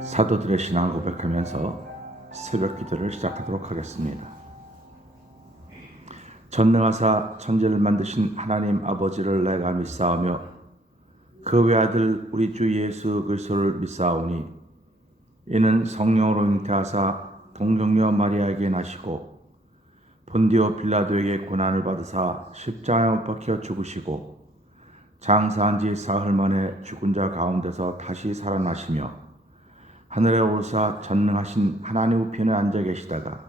사도들의 신앙을 고백하면서 새벽 기도를 시작하도록 하겠습니다. 전능하사 천지를 만드신 하나님 아버지를 내가 믿사오며 그 외아들 우리 주 예수 그리스도를 믿사오니 이는 성령으로 잉태하사 동정녀 마리아에게 나시고 본디오 빌라도에게 고난을 받으사 십자가에 못 박혀 죽으시고 장사한 지 사흘 만에 죽은 자 가운데서 다시 살아나시며 하늘에 오르사 전능하신 하나님 우편에 앉아 계시다가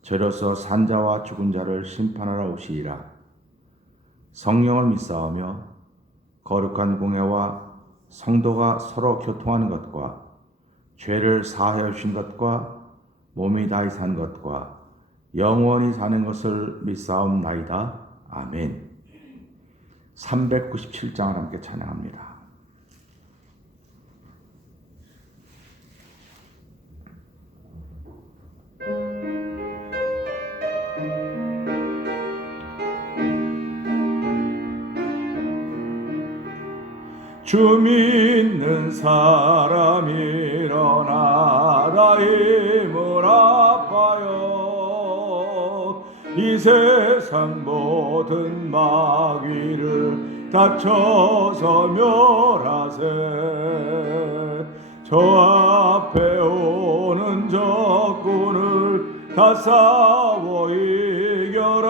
저로서 산자와 죽은 자를 심판하러 오시리라. 성령을 믿사오며 거룩한 공예와 성도가 서로 교통하는 것과 죄를 사하여 주신 것과 몸이 다시 산 것과 영원히 사는 것을 믿사옵나이다. 아멘. 397장을 함께 찬양합니다. 주 믿는 사람 일어나라 힘을 아파요. 이 세상 모든 마귀를 다쳐서 멸하세. 저 앞에 오는 적군을 다 싸워 이겨라.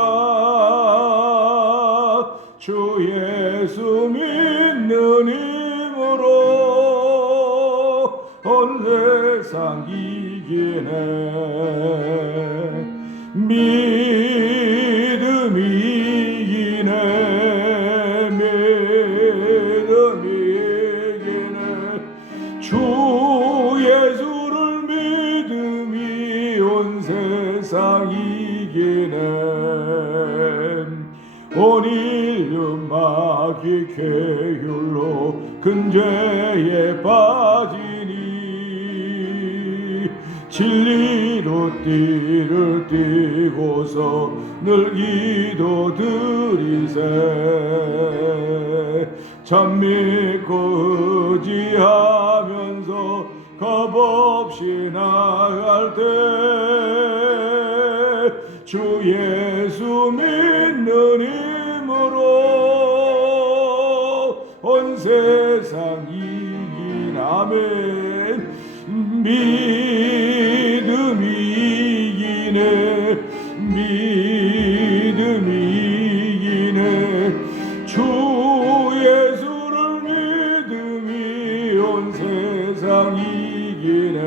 주 예수 믿는 힘으로 온 세상 이기네. 믿음이 이기네. 믿음이 이기네. 주 예수를 믿음이 온 세상 이기네. 온 인류 마귀 계율로 큰 죄에 빠지니 진리로 띠를 띠고서 늘 기도 드리세. 참 믿고 의지하면서 겁없이 나갈 때 주 예수 믿는 힘으로 온 세상 이긴 아멘. 믿음이 이기네. 믿음이 이기네. 주 예수를 믿음이 온 세상 이기네.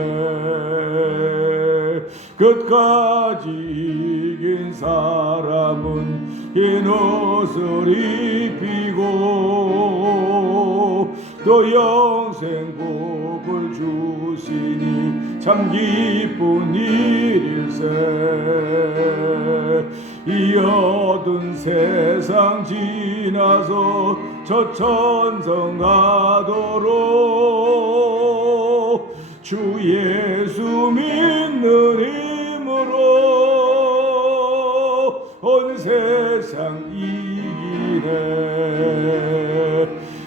끝까지 이긴 사람은 흰 옷을 입히고 또 영생 복을 주시니 참 기쁜 일일세. 이 어두운 세상 지나서 저 천성 가도록 주 예수 믿는 힘으로 온 세상 이기네.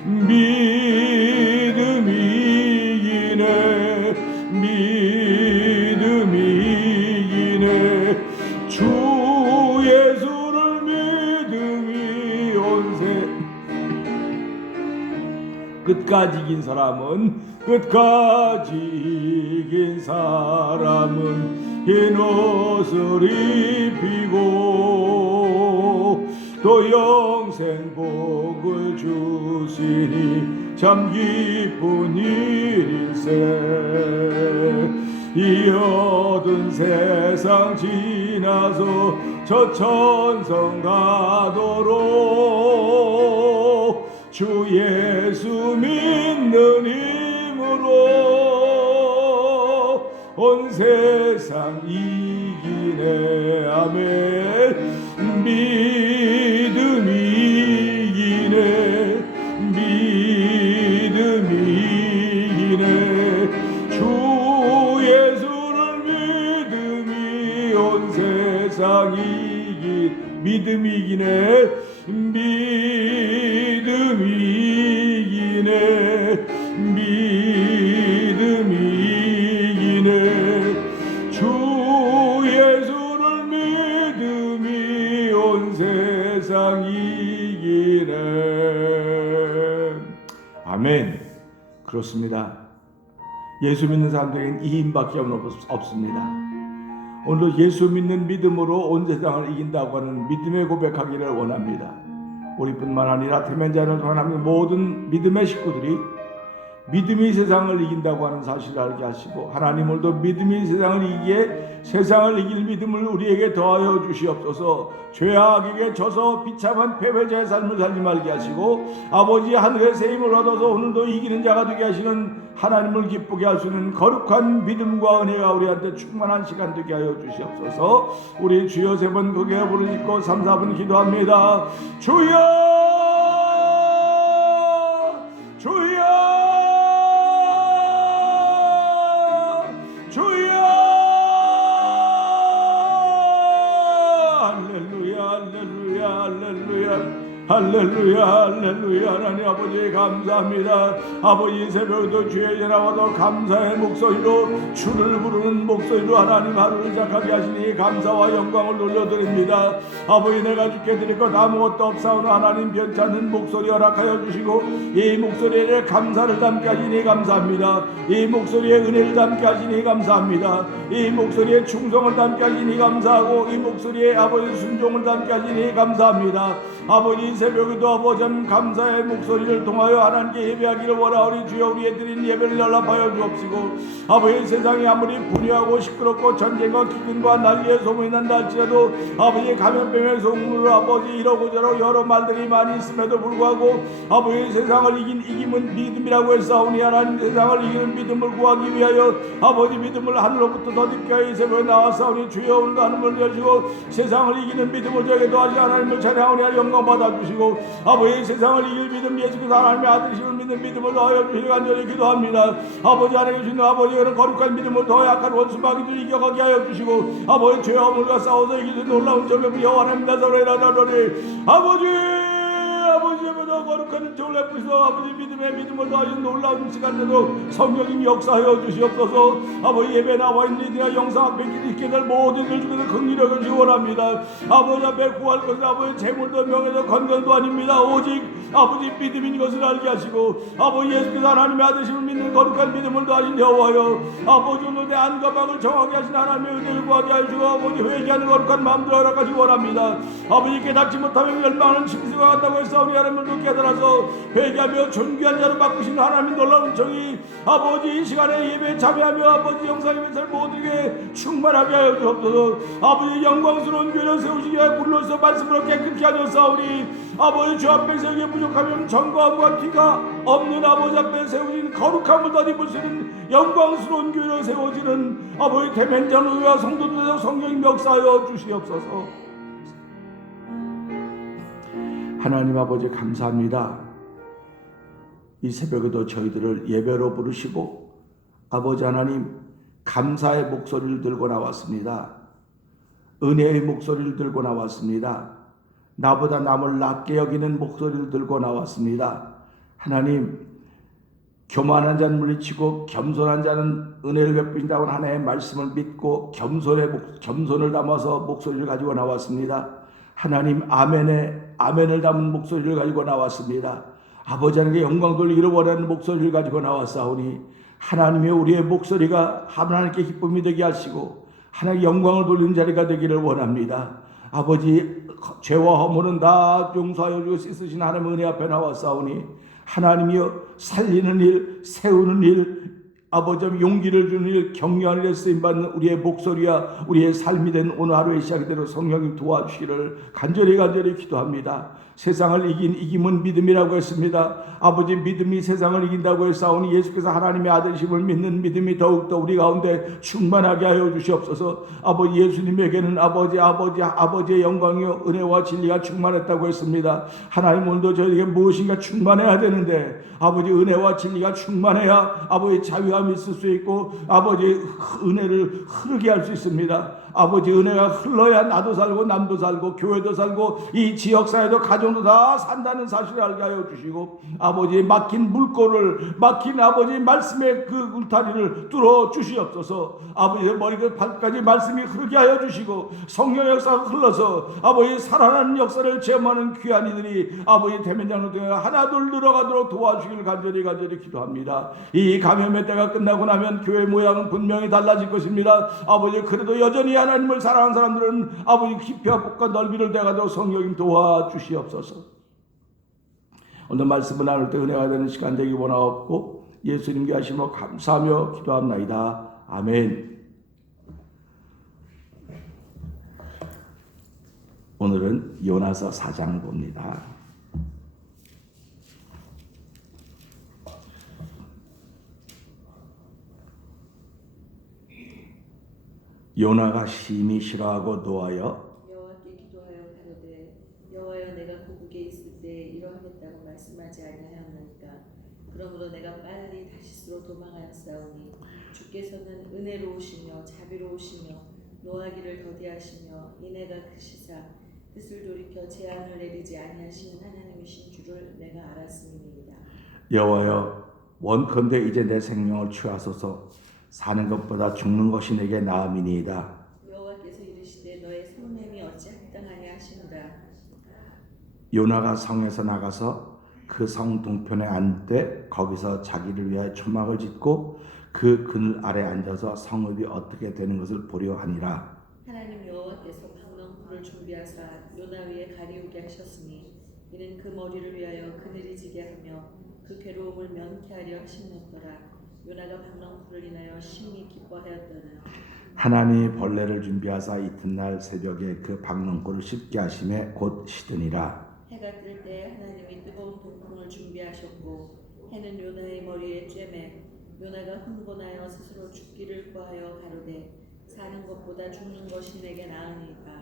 믿음이 이기네. 믿음이 이기네. 주 예수를 믿음이 온 세상 끝까지 이긴 사람은 끝까지 이긴 사람은 흰 옷을 입히고 또 영생 복을 주시니 참 기쁜 일일세. 이 어두운 세상 지나서 저 천성 가도록 주 예수 믿는 힘으로 온 세상 이기네. 아멘. 믿음이 이기네. 믿음이 이기네. 주 예수를 믿음이 온 세상 믿음이 이기네. 믿음이 이기네. 믿음이 그렇습니다. 예수 믿는 사람들에게는 이 힘밖에 없습니다. 오늘도 예수 믿는 믿음으로 온 세상을 이긴다고 하는 믿음의 고백하기를 원합니다. 우리뿐만 아니라 태면자를 소환하는 모든 믿음의 식구들이 믿음이 세상을 이긴다고 하는 사실을 알게 하시고, 하나님 오늘도 믿음이 세상을 이기게 세상을 이길 믿음을 우리에게 더하여 주시옵소서. 죄악에게 져서 비참한 패배자의 삶을 살지 말게 하시고, 아버지 하늘의 새 힘을 얻어서 오늘도 이기는 자가 되게 하시는 하나님을 기쁘게 할 수 있는 거룩한 믿음과 은혜가 우리한테 충만한 시간 되게 하여 주시옵소서. 우리 주여 세 번 크게 부르짖고 3, 4분 기도합니다. 주여 주여 주여. 할렐루야 할렐루야 할렐루야 할렐루야 할렐루야. 하나님 아버지 감사합니다. 아버지 새벽에도 주의 전화와도 감사의 목소리로, 주를 부르는 목소리로 하나님 하루를 시작하게 하시니 감사와 영광을 돌려드립니다. 아버지 내가 주께 드릴 것 아무것도 없사오나 하나님 변찮는 목소리 허락하여 주시고, 이 목소리에 감사를 담게 하시니 감사합니다. 이 목소리에 은혜를 담게 하시니 감사합니다. 이 목소리에 충성을 담게 하시니 감사하고, 이 목소리에 아버지 순종을 담게 하시니 감사합니다. 아버지 새벽에도 아버지 감사의 목소리를 통하여 하나님께 예배하기를 원하오니 주여 우리의 드린 예배를 연락하여 주옵시고, 아버지 세상이 아무리 분유하고 시끄럽고 전쟁과 기근과 난리의 소문이 난다 할지라도 아버지 감염병의 소문으로 아버지 이러고 저러고 여러 말들이 많이 있음에도 불구하고 아버지 세상을 이기면 믿음이라고 했사오니, 하나님 세상을 이기는 믿음을 구하기 위하여 아버지 믿음을 하늘로부터 더 깊게 하여 이 새벽에 나왔사오니 주여 오늘도 하늘을 여시고 세상을 이기는 믿음을 저에게 더하시 하나님을 찬양하오니 영광 받아주시고, 아버지 세상을 이길 믿음 예수 그리스도 하나님의 아들이심을 믿는 믿음을 더하여 주시기 간절히 기도합니다. 아버지 안에 계시는 아버지 그런 거룩한 믿음을 더 약한 원수마귀들 이겨가게 하여 주시고, 아버지 죄와 물과 싸워서 이길 수 놀라운 절벽을 여호와 하나님 나사로에라다로니 아버지 예배도 거룩한 은총을 베푸시고, 아버지 믿음을 더하신 놀라운 시간대도 성령님 역사하여 주시옵소서. 아버지 예배 나와 있는 이들과 영상 앞에 있게 될 모든 일 중에서 긍휼히 여기시 원합니다. 아버지 앞에 구할 것은 아버지 재물도 명예도 건강도 아닙니다. 오직 아버지 믿음인 것을 알게 하시고, 아버지 예수께서 하나님의 아들심을 믿는 거룩한 믿음을 더하신 여호와여, 아버지 오늘 내 안과 밖을 정하게 하신 하나님의 은혜를 구하게 하시고, 아버지 회개하는 거룩한 마음들 허락하시기 원합니다. 아버지 깨닫지 못하면 멸망하는 심수가 같다고 해서 우리 하나님을 깨달아서 회개하며 존귀한 자로 바꾸신 하나님 놀라운 정의 아버지 이 시간에 예배에 참여하며 아버지 영상에서 모두에게 충만하게 하여 주옵소서. 아버지 영광스러운 교회를 세우시기에 불러서 말씀으로 깨끗게 하셨사오니, 아버지 주 앞에 세우기에 부족하면 정과함과 티가 없는 아버지 앞에 세우신 거룩함을 더 입을 수 있는 영광스러운 교회로 세워지는 아버지 대면전의와 성도들의 성령님 역사하여 주시옵소서. 하나님 아버지 감사합니다. 이 새벽에도 저희들을 예배로 부르시고 아버지 하나님 감사의 목소리를 들고 나왔습니다. 은혜의 목소리를 들고 나왔습니다. 나보다 남을 낮게 여기는 목소리를 들고 나왔습니다. 하나님 교만한 자는 물리치고 겸손한 자는 은혜를 베푸신다고 하나님의 말씀을 믿고 겸손을 담아서 목소리를 가지고 나왔습니다. 하나님 아멘을 담은 목소리를 가지고 나왔습니다. 아버지 하나님께 영광 돌리기를 원하는 목소리를 가지고 나왔사오니, 하나님의 우리의 목소리가 하나님께 기쁨이 되게 하시고 하나님께 영광을 돌리는 자리가 되기를 원합니다. 아버지 죄와 허물은 다 용서하여 주고 씻으신 하나님의 은혜 앞에 나왔사오니, 하나님이여 살리는 일, 세우는 일, 아버지 용기를 주는 일, 격려하는 일에 쓰임받는 우리의 목소리와 우리의 삶이 된 오늘 하루의 시작이 되도록 성령님 도와주시기를 간절히 기도합니다. 세상을 이김은 믿음이라고 했습니다. 아버지 믿음이 세상을 이긴다고 했사오니 예수께서 하나님의 아들이심을 믿는 믿음이 더욱더 우리 가운데 충만하게 하여 주시옵소서. 아버지 예수님에게는 아버지의 영광이요 은혜와 진리가 충만했다고 했습니다. 하나님 오늘도 저에게 무엇인가 충만해야 되는데, 아버지 은혜와 진리가 충만해야 아버지 자유함이 있을 수 있고 아버지 은혜를 흐르게 할 수 있습니다. 아버지 은혜가 흘러야 나도 살고 남도 살고 교회도 살고 이 지역사회도 가정도 다 산다는 사실을 알게 하여 주시고 아버지 막힌 물꼬를 막힌 아버지 말씀의 그 울타리를 뚫어 주시옵소서. 아버지의 머리끝 발끝까지 말씀이 흐르게 하여 주시고 성령 역사가 흘러서 아버지 살아나는 역사를 체험하는 귀한 이들이 아버지 대면장로 등에 하나둘 늘어가도록 도와주기를 간절히 기도합니다. 이 감염의 때가 끝나고 나면 교회 모양은 분명히 달라질 것입니다. 아버지 그래도 여전히 하나님을 사랑하는 사람들은 아버지 깊이와 폭과 넓이를 대가도록 성령님 도와주시옵소서. 오늘 말씀을 나눌 때 은혜가 되는 시간 되기 원하옵고 예수님께 하심으로 감사하며 기도합나이다. 아멘. 오늘은 요나서 4장 봅니다. 요나가 심히 싫어하고 노하여 여호와께 기도하여 가로되 여호와여 내가 고국에 있을 때 이러하겠다고 말씀하지 아니하였나이까. 그러므로 내가 빨리 다시스로 도망하였사오니 주께서는 은혜로우시며 자비로우시며 노하기를 더디하시며 이내가 크시사 뜻을 돌이켜 재앙을 내리지 아니하시는 하나님이신 줄을 내가 알았음이니이다. 여호와여 원컨대 이제 내 생명을 취하소서. 사는 것보다 죽는 것이 내게 나음이니이다. 여호와께서 이르시되 너의 성냄이 어찌 합당하냐 하시노라. 요나가 성에서 나가서 그 성 동편에 앉되 거기서 자기를 위하여 초막을 짓고 그 그늘 아래 앉아서 성읍이 어떻게 되는 것을 보려 하니라. 하나님 여호와께서 박농불을 준비하사 요나 위에 가리우게 하셨으니 이는 그 머리를 위하여 그늘이 지게 하며 그 괴로움을 면케하려 하심이었더라. 요나가 박농불을 인하여 심히 기뻐하였더라. 하나님이 벌레를 준비하사 이튿날 새벽에 그 박농불을 씹게 하심에 곧 시드니라. 해가 뜰 때 하나님이 뜨거운 동풍을 준비하셨고 해는 요나의 머리에 쬐매 요나가 흥분하여 스스로 죽기를 구하여 가로되 사는 것보다 죽는 것이 내게 나으니까.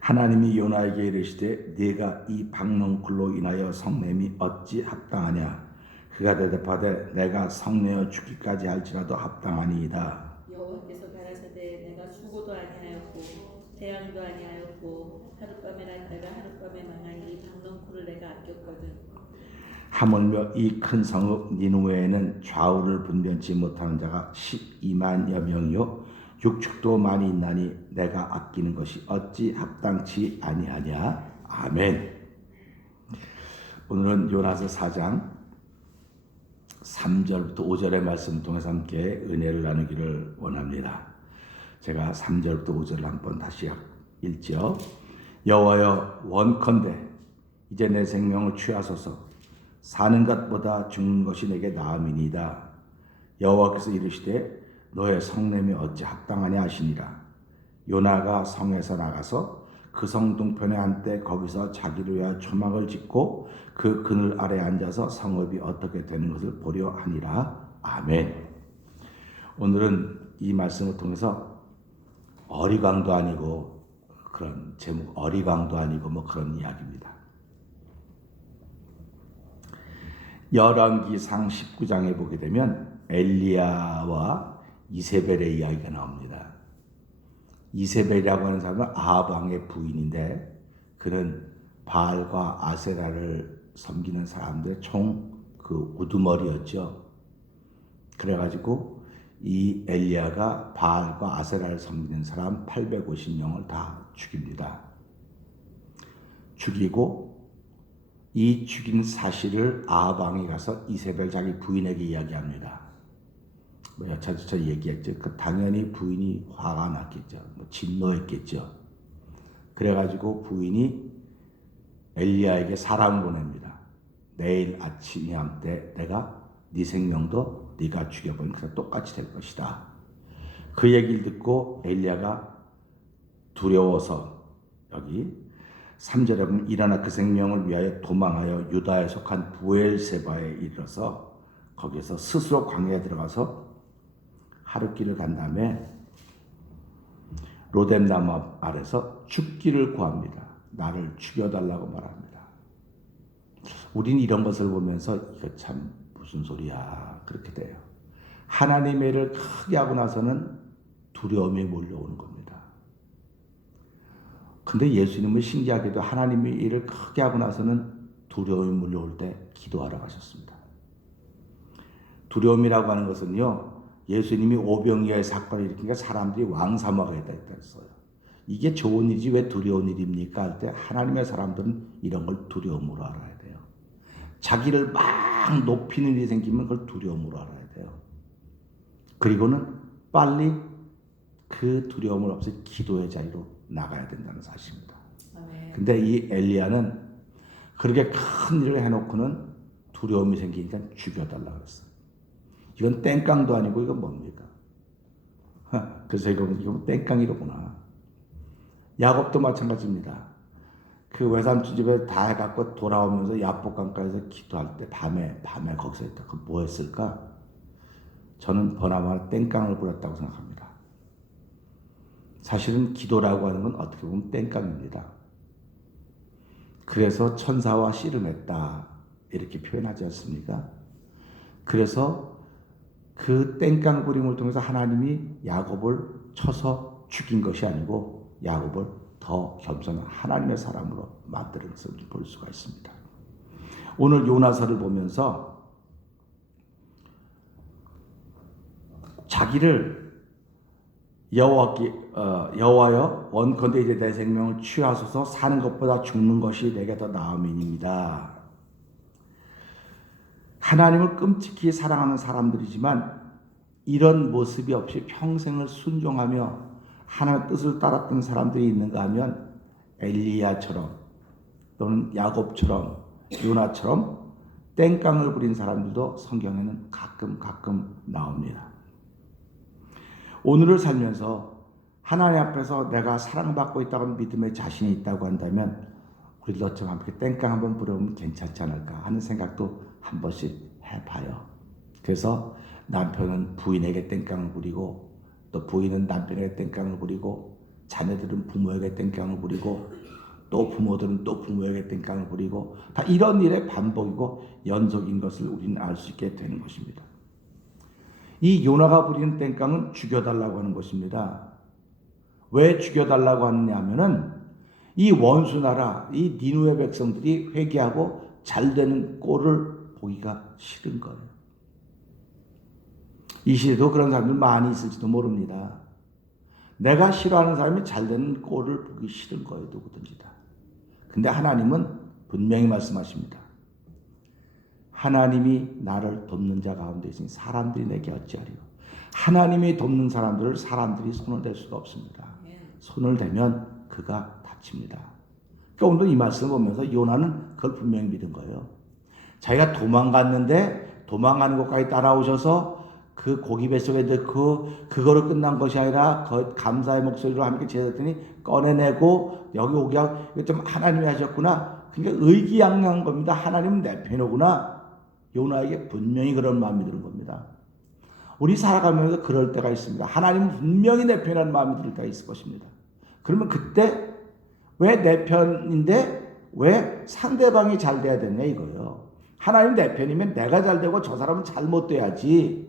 하나님이 요나에게 이르시되 네가 이 박농불로 인하여 성냄이 어찌 합당하냐. 그가 대답하되 내가 성내어 죽기까지 할지라도 합당하니이다. 여호와께서 가라사대 내가 수고도 아니하였고 대양도 아니하였고 하룻밤에 났다가 하룻밤에 망한 이 박농쿨을 내가 아꼈거든. 하물며 이 큰 성읍 니느웨에는 좌우를 분변치 못하는 자가 12만여 명이요 육축도 많이 있나니 내가 아끼는 것이 어찌 합당치 아니하냐. 아멘. 오늘은 요나서 4장 3절부터 5절의 말씀 통해서 함께 은혜를 나누기를 원합니다. 제가 3절부터 5절을 한번 다시 읽죠. 여호와여 원컨대 이제 내 생명을 취하소서. 사는 것보다 죽는 것이 내게 나음이니이다. 여호와께서 이르시되 너의 성냄이 어찌 합당하냐 하시니라. 요나가 성에서 나가서 그 성 동편에 앉되 거기서 자기를 위하여 초막을 짓고 그 그늘 아래 앉아서 성읍이 어떻게 되는 것을 보려 하니라. 아멘. 오늘은 이 말씀을 통해서 어리광도 아니고 그런 제목 어리광도 아니고 뭐 그런 이야기입니다. 열왕기상 19장에 보게 되면 엘리야와 이세벨의 이야기가 나옵니다. 이세벨이라고 하는 사람은 아합 왕의 부인인데 그는 바알과 아세라를 섬기는 사람들의 총 그 우두머리였죠. 그래가지고 이 엘리야가 바알과 아세라를 섬기는 사람 850명을 다 죽입니다. 죽이고 이 죽인 사실을 아합 왕이 가서 이세벨 자기 부인에게 이야기합니다. 뭐 여차저차 얘기했죠. 그 당연히 부인이 화가 났겠죠. 뭐 진노했겠죠. 그래가지고 부인이 엘리야에게 사람을 보냅니다. 내일 아침이함 때 내가 네 생명도 네가 죽여버린 것과 똑같이 될 것이다. 그 얘기를 듣고 엘리야가 두려워서 여기 3절에 보면 일어나 그 생명을 위하여 도망하여 유다에 속한 부엘세바에 이르러서 거기서 스스로 광야에 들어가서 하룻길을 간 다음에 로뎀나무 아래서 죽기를 구합니다. 나를 죽여달라고 말합니다. 우린 이런 것을 보면서 이거 참 무슨 소리야 그렇게 돼요. 하나님의 일을 크게 하고 나서는 두려움이 몰려오는 겁니다. 근데 예수님은 신기하게도 하나님이 일을 크게 하고 나서는 두려움이 물려올 때 기도하러 가셨습니다. 두려움이라고 하는 것은요, 예수님이 오병이어의 사건을 일으키니까 사람들이 왕사마가 했다 했어요. 이게 좋은 일이지 왜 두려운 일입니까? 할 때 하나님의 사람들은 이런 걸 두려움으로 알아야 돼요. 자기를 막 높이는 일이 생기면 그걸 두려움으로 알아야 돼요. 그리고는 빨리 그 두려움을 없애 기도의 자리로 나가야 된다는 사실입니다. 근데 이 엘리야는 그렇게 큰 일을 해놓고는 두려움이 생기니까 죽여달라고 했어요. 이건 땡깡도 아니고 이건 뭡니까? 그래서 이건 땡깡이로구나. 야곱도 마찬가지입니다. 그 외삼촌 집에 다 해갖고 돌아오면서 야복강가에서 기도할 때 밤에 거기서 했다. 그 뭐 했을까? 저는 버나바는 땡깡을 부렸다고 생각합니다. 사실은 기도라고 하는 건 어떻게 보면 땡깡입니다. 그래서 천사와 씨름했다 이렇게 표현하지 않습니까? 그래서 그 땡깡 부림을 통해서 하나님이 야곱을 쳐서 죽인 것이 아니고 야곱을 더 겸손한 하나님의 사람으로 만드는 것을 볼 수가 있습니다. 오늘 요나서를 보면서 자기를 여호와여 원컨대 이제 내 생명을 취하소서 사는 것보다 죽는 것이 내게 더 나음이니이다. 하나님을 끔찍히 사랑하는 사람들이지만 이런 모습이 없이 평생을 순종하며 하나님의 뜻을 따랐던 사람들이 있는가 하면 엘리야처럼 또는 야곱처럼 요나처럼 땡깡을 부린 사람들도 성경에는 가끔 나옵니다. 오늘을 살면서 하나님 앞에서 내가 사랑받고 있다고 하는 믿음의 자신이 있다고 한다면 우리 너처럼 함께 땡깡 한번 부려보면 괜찮지 않을까 하는 생각도 한 번씩 해봐요. 그래서 남편은 부인에게 땡깡을 부리고 또 부인은 남편에게 땡깡을 부리고 자녀들은 부모에게 땡깡을 부리고 또 부모들은 또 부모에게 땡깡을 부리고 다 이런 일의 반복이고 연속인 것을 우리는 알 수 있게 되는 것입니다. 이 요나가 부리는 땡깡은 죽여달라고 하는 것입니다. 왜 죽여달라고 하느냐 하면은 이 원수나라 이 니누의 백성들이 회개하고 잘되는 꼴을 보기가 싫은 거예요. 이 시대도 그런 사람들 많이 있을지도 모릅니다. 내가 싫어하는 사람이 잘되는 꼴을 보기 싫은 거예요. 누구든지 다. 근데 하나님은 분명히 말씀하십니다. 하나님이 나를 돕는 자 가운데 있으니 사람들이 내게 어찌하리요. 하나님이 돕는 사람들을 사람들이 손을 댈 수가 없습니다. 손을 대면 그가 다칩니다. 그러니까 오늘 이 말씀을 보면서 요나는 그걸 분명히 믿은 거예요. 자기가 도망갔는데 도망가는 것까지 따라오셔서 그 고기 뱃속에 넣고 그거로 끝난 것이 아니라 그 감사의 목소리로 함께 제자들이 꺼내내고 여기 오게 하고 이거 좀 하나님이 하셨구나. 그러니까 의기양양한 겁니다. 하나님은 내 편이구나. 요나에게 분명히 그런 마음이 드는 겁니다. 우리 살아가면서 그럴 때가 있습니다. 하나님은 분명히 내 편이라는 마음이 들 때가 있을 것입니다. 그러면 그때 왜 내 편인데 왜 상대방이 잘 돼야 되냐 이거예요. 하나님 내 편이면 내가 잘 되고 저 사람은 잘못돼야지.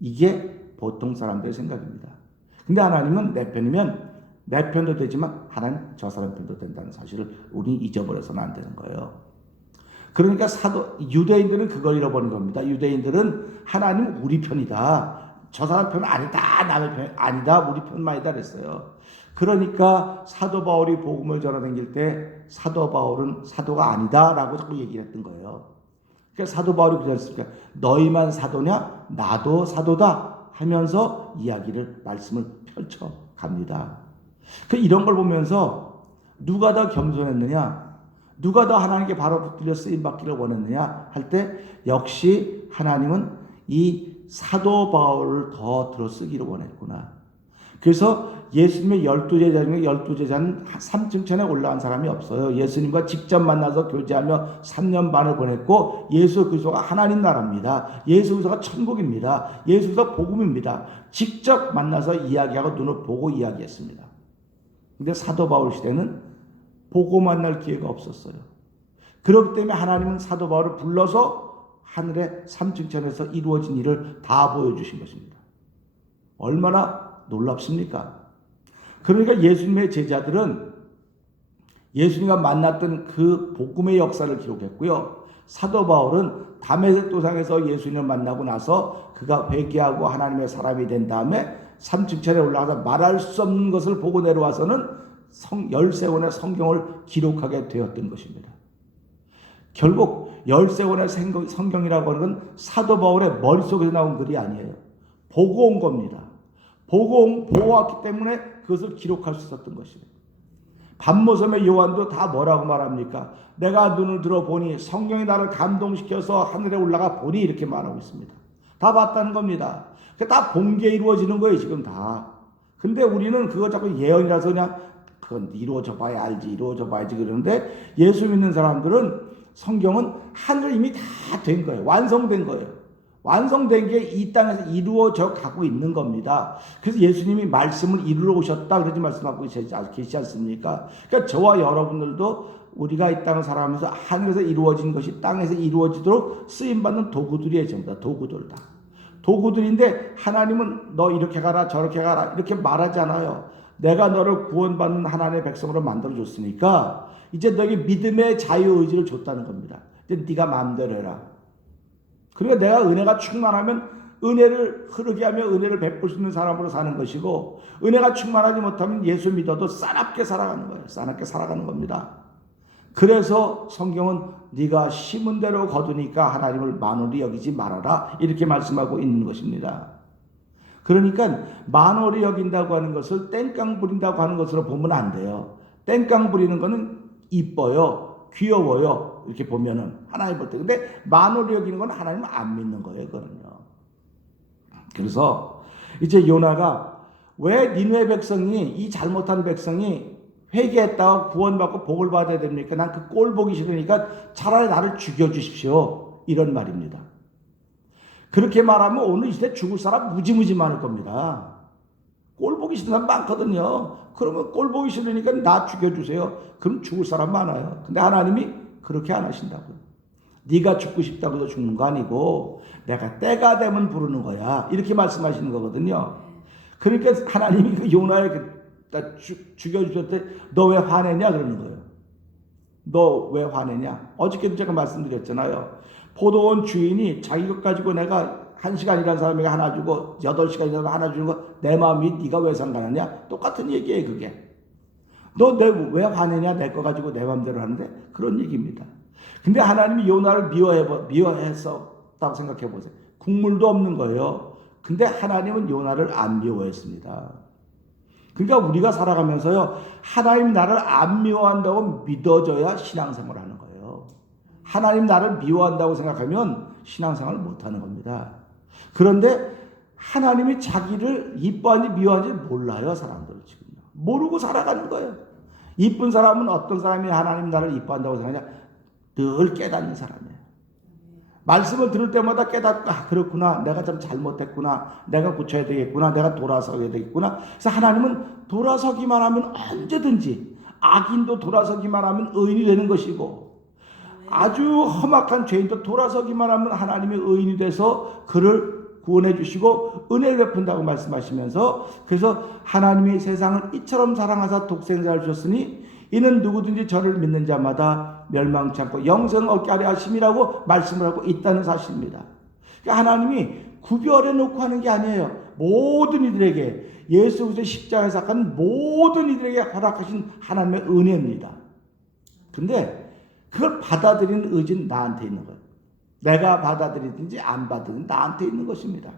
이게 보통 사람들의 생각입니다. 근데 하나님은 내 편이면 내 편도 되지만 하나님 저 사람 편도 된다는 사실을 우리 잊어버려서는 안 되는 거예요. 그러니까 유대인들은 그걸 잃어버린 겁니다. 유대인들은 하나님 우리 편이다. 저 사람 편 아니다. 남의 편 아니다. 우리 편만이다 그랬어요. 그러니까 사도 바울이 복음을 전하다닐 때 사도 바울은 사도가 아니다라고 자꾸 얘기를 했던 거예요. 그러니까 사도 바울이 그랬으니까 너희만 사도냐? 나도 사도다 하면서 이야기를 말씀을 펼쳐 갑니다. 이런 걸 보면서 누가 더 겸손했느냐? 누가 더 하나님께 바로 붙들려 쓰임받기를 원했느냐 할 때 역시 하나님은 이 사도 바울을 더 들어쓰기를 원했구나. 그래서 예수님의 12제자 중에 12제자는 3층 천에 올라간 사람이 없어요. 예수님과 직접 만나서 교제하며 3년 반을 보냈고 예수 그리스도가 하나님 나라입니다. 예수 그리스도가 천국입니다. 예수 그리스도가 복음입니다. 직접 만나서 이야기하고 눈을 보고 이야기했습니다. 근데 사도 바울 시대는 보고 만날 기회가 없었어요. 그렇기 때문에 하나님은 사도 바울을 불러서 하늘의 3층 천에서 이루어진 일을 다 보여주신 것입니다. 얼마나 놀랍습니까? 그러니까 예수님의 제자들은 예수님과 만났던 그 복음의 역사를 기록했고요. 사도 바울은 다메섹 도상에서 예수님을 만나고 나서 그가 회개하고 하나님의 사람이 된 다음에 산층천에 올라가서 말할 수 없는 것을 보고 내려와서는 13권의 성경을 기록하게 되었던 것입니다. 결국 13권의 성경이라고 하는 건 사도 바울의 머릿속에서 나온 글이 아니에요. 보고 온 겁니다. 보고 왔기 때문에 그것을 기록할 수 있었던 것입니다. 반모섬의 요한도 다 뭐라고 말합니까? 내가 눈을 들어보니 성령이 나를 감동시켜서 하늘에 올라가 보니 이렇게 말하고 있습니다. 다 봤다는 겁니다. 다 본 게 이루어지는 거예요, 지금 다. 근데 우리는 그거 자꾸 예언이라서 그냥 그건 이루어져 봐야 알지, 이루어져 봐야지 그러는데 예수 믿는 사람들은 성경은 하늘 이미 다 된 거예요. 완성된 거예요. 완성된 게 이 땅에서 이루어져 가고 있는 겁니다. 그래서 예수님이 말씀을 이루러 오셨다 그렇게 말씀하고 계시지 않습니까? 그러니까 저와 여러분들도 우리가 이 땅을 살아가면서 하늘에서 이루어진 것이 땅에서 이루어지도록 쓰임받는 도구들이에요. 전부 다 도구들 다. 도구들인데 하나님은 너 이렇게 가라 저렇게 가라 이렇게 말하지 않아요. 내가 너를 구원받는 하나님의 백성으로 만들어줬으니까 이제 너에게 믿음의 자유의지를 줬다는 겁니다. 이제 네가 마음대로 해라. 그러니까 내가 은혜가 충만하면 은혜를 흐르게 하며 은혜를 베풀 수 있는 사람으로 사는 것이고 은혜가 충만하지 못하면 예수 믿어도 싸납게 살아가는 거예요. 싸납게 살아가는 겁니다. 그래서 성경은 네가 심은 대로 거두니까 하나님을 만홀히 여기지 말아라 이렇게 말씀하고 있는 것입니다. 그러니까 만홀히 여긴다고 하는 것을 땡깡 부린다고 하는 것으로 보면 안 돼요. 땡깡 부리는 거는 이뻐요, 귀여워요 이렇게 보면은 하나님 볼 때. 근데 만홀히 여기는 건 하나님 안 믿는 거예요, 그거는요. 그래서 이제 요나가 왜 니느웨 백성이 이 잘못한 백성이 회개했다가 구원받고 복을 받아야 됩니까? 난 그 꼴 보기 싫으니까 차라리 나를 죽여주십시오 이런 말입니다. 그렇게 말하면 오늘 이 시대 죽을 사람 무지무지 많을 겁니다. 꼴 보기 싫은 사람 많거든요. 그러면 꼴 보기 싫으니까 나 죽여주세요. 그럼 죽을 사람 많아요. 근데 하나님이 그렇게 안 하신다고요. 네가 죽고 싶다고 해서 죽는 거 아니고 내가 때가 되면 부르는 거야. 이렇게 말씀하시는 거거든요. 그러니까 하나님이 그 요나를 죽여주셨을 때 너 왜 화내냐 그러는 거예요. 너 왜 화내냐. 어저께도 제가 말씀드렸잖아요. 포도원 주인이 자기 것 가지고 내가 1시간 일한 사람에게 하나 주고 8시간 일한 사람에게 하나 주는 거 내 마음이 네가 왜 상관하냐. 똑같은 얘기예요 그게. 너 왜 화내냐 내 거 가지고 내 마음대로 하는데 그런 얘기입니다. 근데 하나님이 요나를 미워했었다고 생각해 보세요. 국물도 없는 거예요. 근데 하나님은 요나를 안 미워했습니다. 그러니까 우리가 살아가면서요 하나님 나를 안 미워한다고 믿어져야 신앙생활을 하는 거예요. 하나님 나를 미워한다고 생각하면 신앙생활을 못하는 겁니다. 그런데 하나님이 자기를 이뻐하는지 미워하는지 몰라요. 사람들은 지금 모르고 살아가는 거예요. 이쁜 사람은 어떤 사람이 하나님 나를 이뻐한다고 생각하냐? 늘 깨닫는 사람이에요. 말씀을 들을 때마다 깨닫고 그렇구나 내가 좀 잘못했구나 내가 고쳐야 되겠구나 내가 돌아서야 되겠구나. 그래서 하나님은 돌아서기만 하면 언제든지 악인도 돌아서기만 하면 의인이 되는 것이고 아주 험악한 죄인도 돌아서기만 하면 하나님의 의인이 돼서 그를 구원해 주시고 은혜를 베푼다고 말씀하시면서 그래서 하나님이 세상을 이처럼 사랑하사 독생자를 주셨으니 이는 누구든지 저를 믿는 자마다 멸망치 않고 영생을 얻게 하려 하심이라고 말씀을 하고 있다는 사실입니다. 그러니까 하나님이 구별해 놓고 하는 게 아니에요. 모든 이들에게 예수 그리스도의 십자가의 사건은 모든 이들에게 허락하신 하나님의 은혜입니다. 근데 그걸 받아들이는 의지는 나한테 있는 거예요. 내가 받아들이든지 안 받으든 나한테 있는 것입니다.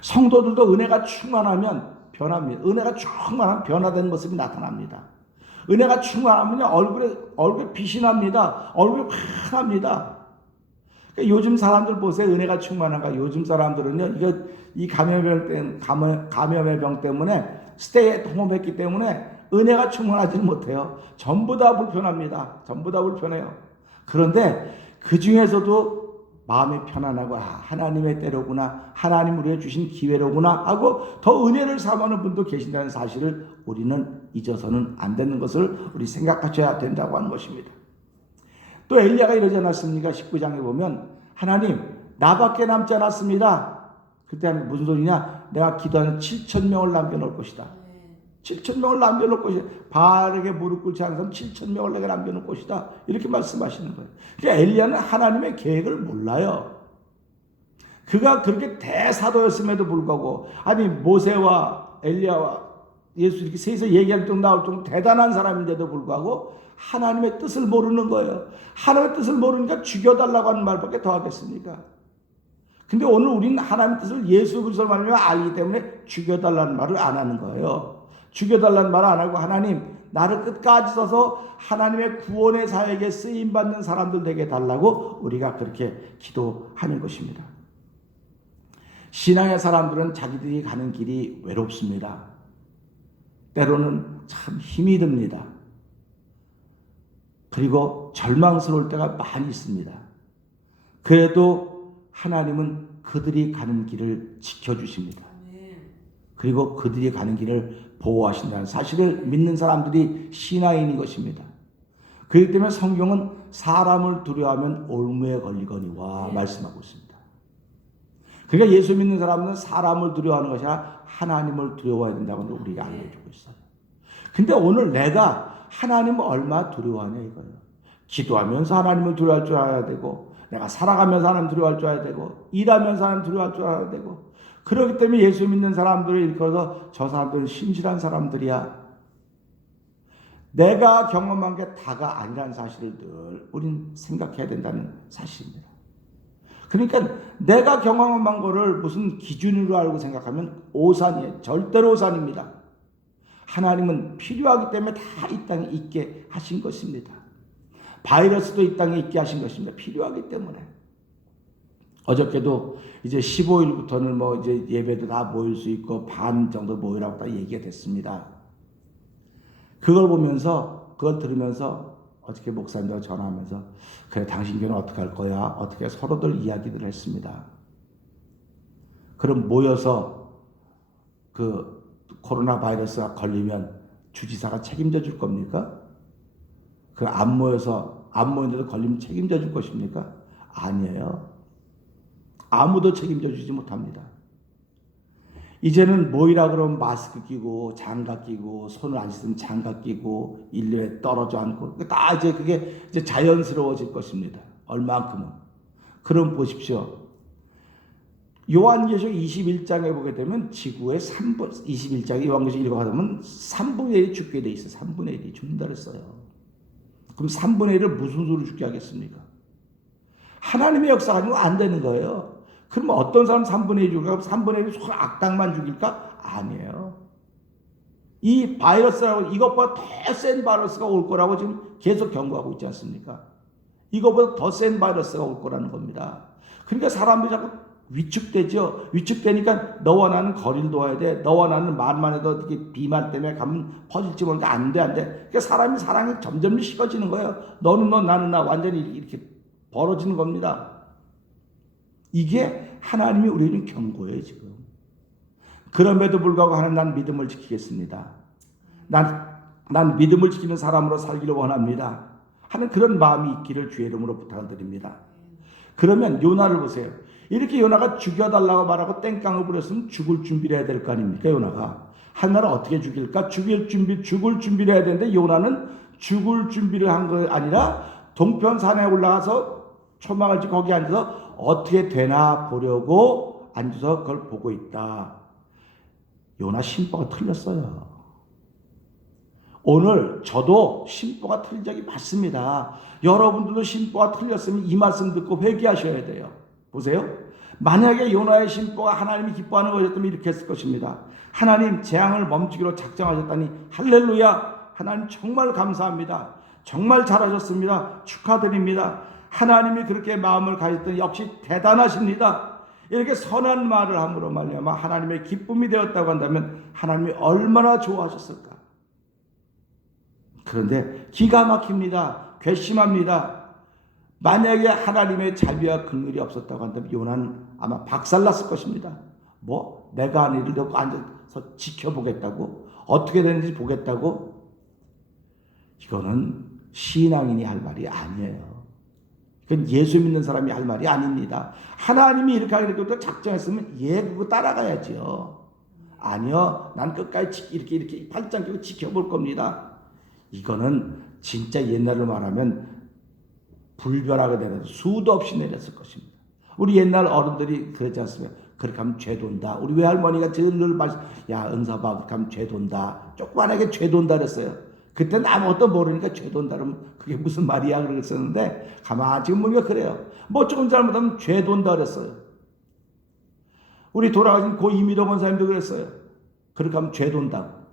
성도들도 은혜가 충만하면 변합니다. 은혜가 충만하면 변화된 모습이 나타납니다. 은혜가 충만하면 얼굴에 빛이 납니다. 얼굴이 환합니다. 그러니까 요즘 사람들 보세요. 은혜가 충만한가? 요즘 사람들은요. 이 감염의 병 때문에 스테이 홈했기 때문에 은혜가 충만하지 못해요. 전부 다 불편합니다. 전부 다 불편해요. 그런데 그 중에서도 마음이 편안하고 하나님의 때로구나 하나님 우리에게 주신 기회로구나 하고 더 은혜를 삼하는 분도 계신다는 사실을 우리는 잊어서는 안 되는 것을 우리 생각하셔야 된다고 하는 것입니다. 또 엘리야가 이러지 않았습니까? 19장에 보면 하나님 나밖에 남지 않았습니다. 그때 하면 무슨 소리냐? 내가 기도하는 7,000명을 남겨놓을 것이다. 7,000명을 남겨놓을 것이다. 바르게 무릎 꿇지 않은 사람 7,000명을 내가 남겨놓을 것이다. 이렇게 말씀하시는 거예요. 그러니까 엘리야는 하나님의 계획을 몰라요. 그가 그렇게 대사도였음에도 불구하고, 아니 모세와 엘리야와 예수 이렇게 셋이서 얘기할 정도 나올 정도 대단한 사람인데도 불구하고 하나님의 뜻을 모르는 거예요. 하나님의 뜻을 모르니까 죽여달라고 하는 말밖에 더 하겠습니까? 근데 오늘 우리는 하나님의 뜻을 예수 그리스도로 말하면 알기 때문에 죽여달라는 말을 안 하는 거예요. 죽여달라는 말을 안 하고, 하나님 나를 끝까지 써서 하나님의 구원의 사역에 쓰임받는 사람들 되게 달라고 우리가 그렇게 기도하는 것입니다. 신앙의 사람들은 자기들이 가는 길이 외롭습니다. 때로는 참 힘이 듭니다. 그리고 절망스러울 때가 많이 있습니다. 그래도 하나님은 그들이 가는 길을 지켜주십니다. 그리고 그들이 가는 길을 보호하신다는 사실을 믿는 사람들이 신앙인인 것입니다. 그렇기 때문에 성경은 사람을 두려워하면 올무에 걸리거니와 말씀하고 있습니다. 그러니까 예수 믿는 사람은 사람을 두려워하는 것이 아니라 하나님을 두려워해야 된다고 우리가 알려주고 있어요. 근데 오늘 내가 하나님을 얼마나 두려워하냐 이거예요. 기도하면서 하나님을 두려워할 줄 알아야 되고, 내가 살아가면서 하나님 두려워할 줄 알아야 되고, 일하면서 하나님 두려워할 줄 알아야 되고. 그렇기 때문에 예수 믿는 사람들을 일컬어서 저 사람들은 신실한 사람들이야. 내가 경험한 게 다가 아니라는 사실을 늘 우린 생각해야 된다는 사실입니다. 그러니까 내가 경험한 거를 무슨 기준으로 알고 생각하면 오산이에요. 절대로 오산입니다. 하나님은 필요하기 때문에 다 이 땅에 있게 하신 것입니다. 바이러스도 이 땅에 있게 하신 것입니다. 필요하기 때문에. 어저께도 이제 15일부터는 뭐 이제 예배도 다 모일 수 있고 반 정도 모이라고 다 얘기가 됐습니다. 그걸 보면서, 그걸 들으면서 어저께 목사님과 전화하면서, 그래 당신 교회는 어떻게 할 거야? 어떻게 서로들 이야기들을 했습니다. 그럼 모여서 그 코로나 바이러스가 걸리면 주지사가 책임져 줄 겁니까? 그 안 모였는데도 걸리면 책임져 줄 것입니까? 아니에요. 아무도 책임져 주지 못합니다. 이제는 모이라 그러면 마스크 끼고 장갑 끼고 손을 안 씻으면 장갑 끼고 인류에 떨어져 앉고 다 이제 그게 이제 자연스러워질 것입니다. 얼만큼은. 그럼 보십시오. 요한계시록 21장에 보게 되면 지구의 21장에 요한계시록 읽어가면 3분의 1이 죽게 돼 있어요. 3분의 1이 죽는다 그랬어요. 그럼 3분의 1을 무슨 수로 죽게 하겠습니까? 하나님의 역사가 아니고 안 되는 거예요. 그러면 어떤 사람 3분의 1이 죽을까? 3분의 1이 악당만 죽일까? 아니에요. 이 바이러스라고, 이것보다 더 센 바이러스가 올 거라고 지금 계속 경고하고 있지 않습니까? 이것보다 더 센 바이러스가 올 거라는 겁니다. 그러니까 사람들이 자꾸 위축되죠. 위축되니까 너와 나는 거리를 둬야 돼. 너와 나는 말만 해도 이렇게 비만 때문에 가면 퍼질지 모르니까 안 돼. 그러니까 사랑이 점점 식어지는 거예요. 너는 너, 나는 나, 완전히 이렇게 벌어지는 겁니다. 이게 하나님이 우리를 경고해요, 지금. 그럼에도 불구하고 하나님, 난 믿음을 지키겠습니다. 난 믿음을 지키는 사람으로 살기를 원합니다. 하는 그런 마음이 있기를 주의 이름으로 부탁을 드립니다. 그러면 요나를 보세요. 이렇게 요나가 죽여달라고 말하고 땡깡을 부렸으면 죽을 준비를 해야 될 거 아닙니까, 요나가. 하나를 어떻게 죽일까? 죽을 준비를 해야 되는데 요나는 죽을 준비를 한 거 아니라 동편산에 올라가서 초막을 짓고 거기 앉아서 어떻게 되나 보려고 앉아서 그걸 보고 있다. 요나 심보가 틀렸어요. 오늘 저도 심보가 틀린 적이 많습니다. 여러분들도 심보가 틀렸으면 이 말씀 듣고 회개하셔야 돼요. 보세요. 만약에 요나의 심보가 하나님이 기뻐하는 것이었다면 이렇게 했을 것입니다. 하나님, 재앙을 멈추기로 작정하셨다니 할렐루야. 하나님 정말 감사합니다. 정말 잘하셨습니다. 축하드립니다. 하나님이 그렇게 마음을 가졌더니 역시 대단하십니다. 이렇게 선한 말을 함으로 말미암아 하나님의 기쁨이 되었다고 한다면 하나님이 얼마나 좋아하셨을까. 그런데 기가 막힙니다. 괘씸합니다. 만약에 하나님의 자비와 긍휼이 없었다고 한다면 요나는 아마 박살났을 것입니다. 뭐 내가 하는 일을 듣고 앉아서 지켜보겠다고, 어떻게 되는지 보겠다고. 이거는 신앙인이 할 말이 아니에요. 그건 예수 믿는 사람이 할 말이 아닙니다. 하나님이 이렇게 하기로 작정했으면 그거 따라가야죠. 아니요, 난 끝까지 이렇게 팔짱 끼고 지켜볼 겁니다. 이거는 진짜 옛날로 말하면 불벼락이 내려서 수도 없이 내렸을 것입니다. 우리 옛날 어른들이 그러지 않습니까? 그렇게 하면 죄 돈다. 우리 외할머니가 늘 말씀, 야 은서봐, 그렇게 하면 죄 돈다. 조그만하게 죄 돈다 그랬어요. 그때는 아무것도 모르니까 죄 돈다 그러면 그게 무슨 말이야 그랬었는데, 가만히 지금 보니까 그래요. 뭐 조금 잘못하면 죄 돈다 그랬어요. 우리 돌아가신 고 이미도 권사님도 그랬어요. 그렇게 하면 죄 돈다고.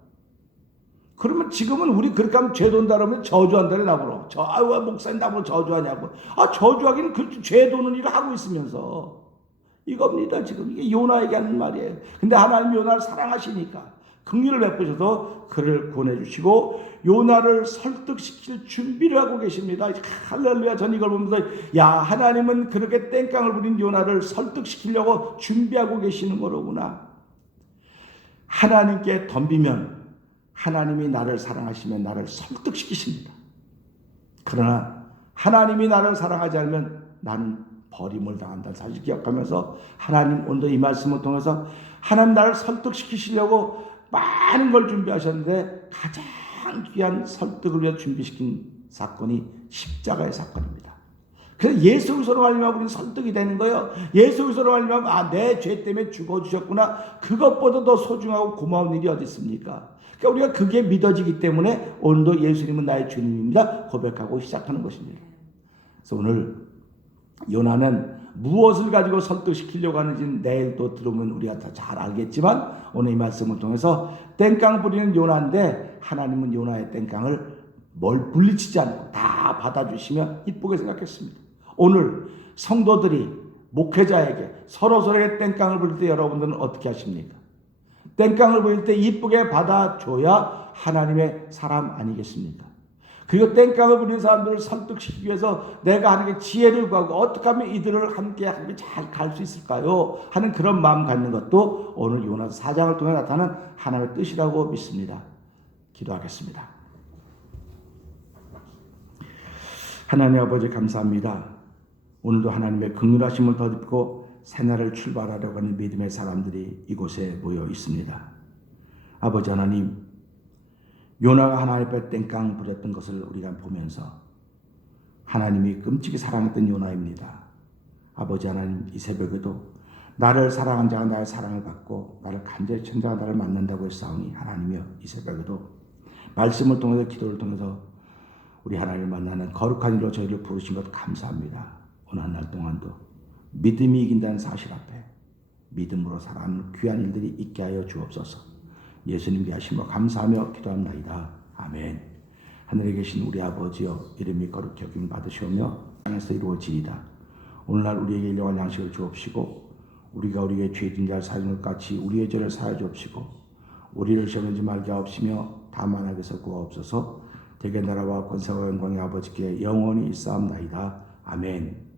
그러면 지금은 우리 그렇게 하면 죄 돈다 그러면 저주한다래 나보러. 아유 목사님 나보러 저주하냐고. 저주하기는 그 죄 도는 일을 하고 있으면서. 이겁니다. 지금 이게 요나에게 하는 말이에요. 근데 하나님 요나를 사랑하시니까 긍휼을 베푸셔서 그를 구원해주시고 요나를 설득시킬 준비를 하고 계십니다. 할렐루야. 전 이걸 보면서 야, 하나님은 그렇게 땡깡을 부린 요나를 설득시키려고 준비하고 계시는 거로구나. 하나님께 덤비면 하나님이 나를 사랑하시면 나를 설득시키십니다. 그러나 하나님이 나를 사랑하지 않으면 나는 버림을 당한다는 사실 기억하면서 하나님 오늘도 이 말씀을 통해서 하나님 나를 설득시키시려고 많은 걸 준비하셨는데 가장 귀한 설득을 위해 준비시킨 사건이 십자가의 사건입니다. 그래서 예수 그리스도로 말미암아 우리는 설득이 되는 거예요. 예수 그리스도로 말미암아 내 죄 때문에 죽어주셨구나. 그것보다 더 소중하고 고마운 일이 어디 있습니까? 그러니까 우리가 그게 믿어지기 때문에 오늘도 예수님은 나의 주님입니다 고백하고 시작하는 것입니다. 그래서 오늘 요나는 무엇을 가지고 설득시키려고 하는지 내일 또 들으면 우리가 더 잘 알겠지만 오늘 이 말씀을 통해서 땡깡 부리는 요나인데 하나님은 요나의 땡깡을 물리치지 않고 다 받아주시며 이쁘게 생각했습니다. 오늘 성도들이 목회자에게 서로서로에게 땡깡을 부릴 때 여러분들은 어떻게 하십니까? 땡깡을 부릴 때 이쁘게 받아줘야 하나님의 사람 아니겠습니까? 그리고 땡깡을 부리는 사람들을 설득시키기 위해서 내가 하나님께 지혜를 구하고 어떻게 하면 이들을 함께 잘 갈 수 있을까요? 하는 그런 마음 갖는 것도 오늘 요나서 4장을 통해 나타나는 하나님의 뜻이라고 믿습니다. 기도하겠습니다. 하나님 아버지 감사합니다. 오늘도 하나님의 긍휼하심을 덧입고 새날을 출발하려고 하는 믿음의 사람들이 이곳에 모여 있습니다. 아버지 하나님, 요나가 하나님 앞에 땡깡 부렸던 것을 우리가 보면서 하나님이 끔찍이 사랑했던 요나입니다. 아버지 하나님, 이 새벽에도 나를 사랑한 자가 나의 사랑을 받고 나를 간절히 천자가 나를 만난다고 했사오니 하나님이여, 이 새벽에도 말씀을 통해서 기도를 통해서 우리 하나님을 만나는 거룩한 일로 저희를 부르신 것 감사합니다. 오늘 한 날 동안도 믿음이 이긴다는 사실 앞에 믿음으로 살아가는 귀한 일들이 있게 하여 주옵소서. 예수님 위하심으로 감사하며 기도합나이다. 아멘. 하늘에 계신 우리 아버지여, 이름이 거룩히 여김을 받으시오며 땅에서 이루어지이다. 오늘날 우리에게 일용할 양식을 주옵시고 우리가 우리에게 죄진 자를 사하는 것 같이 우리의 죄를 사하여 주옵시고 우리를 시험하지 말게 하옵시며 다만 악에서 구하옵소서. 대개 나라와 권세와 영광의 아버지께 영원히 있사옵나이다. 아멘.